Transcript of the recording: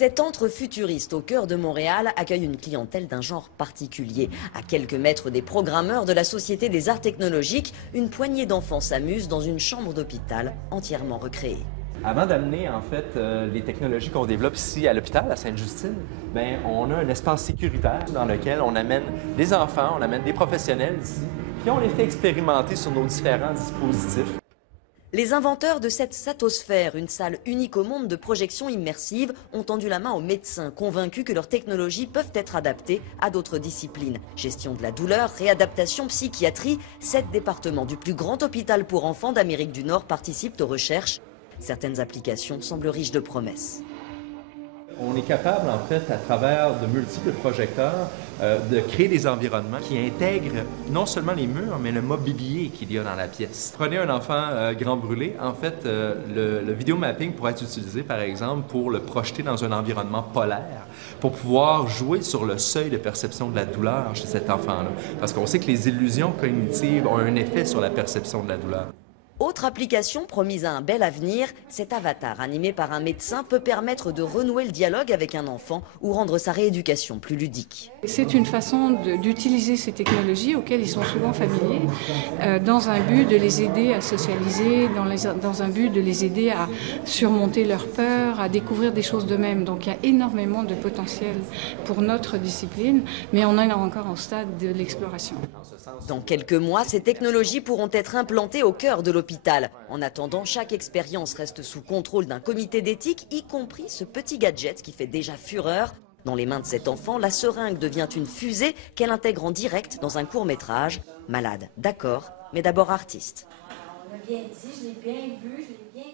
Cet antre futuriste au cœur de Montréal accueille une clientèle d'un genre particulier. À quelques mètres des programmeurs de la Société des Arts Technologiques, une poignée d'enfants s'amusent dans une chambre d'hôpital entièrement recréée. Avant d'amener en fait les technologies qu'on développe ici à l'hôpital, à Sainte-Justine, on a un espace sécuritaire dans lequel on amène des enfants, on amène des professionnels ici, puis on les fait expérimenter sur nos différents dispositifs. Les inventeurs de cette satosphère, une salle unique au monde de projection immersive, ont tendu la main aux médecins, convaincus que leurs technologies peuvent être adaptées à d'autres disciplines. Gestion de la douleur, réadaptation, psychiatrie, 7 départements du plus grand hôpital pour enfants d'Amérique du Nord participent aux recherches. Certaines applications semblent riches de promesses. On est capable, en fait, à travers de multiples projecteurs, de créer des environnements qui intègrent non seulement les murs, mais le mobilier qu'il y a dans la pièce. Prenez un enfant grand brûlé, en fait, le vidéomapping pourrait être utilisé, par exemple, pour le projeter dans un environnement polaire, pour pouvoir jouer sur le seuil de perception de la douleur chez cet enfant-là. Parce qu'on sait que les illusions cognitives ont un effet sur la perception de la douleur. Autre application promise à un bel avenir, cet avatar animé par un médecin peut permettre de renouer le dialogue avec un enfant ou rendre sa rééducation plus ludique. C'est une façon d'utiliser ces technologies auxquelles ils sont souvent familiers dans un but de les aider à socialiser, dans un but de les aider à surmonter leurs peurs, à découvrir des choses d'eux-mêmes. Donc il y a énormément de potentiel pour notre discipline, mais on en est encore au stade de l'exploration. Dans quelques mois, ces technologies pourront être implantées au cœur de l'hôpital. En attendant, chaque expérience reste sous contrôle d'un comité d'éthique, y compris ce petit gadget qui fait déjà fureur. Dans les mains de cet enfant, la seringue devient une fusée qu'elle intègre en direct dans un court-métrage. Malade, d'accord, mais d'abord artiste. On a bien dit, je l'ai bien vu, je l'ai bien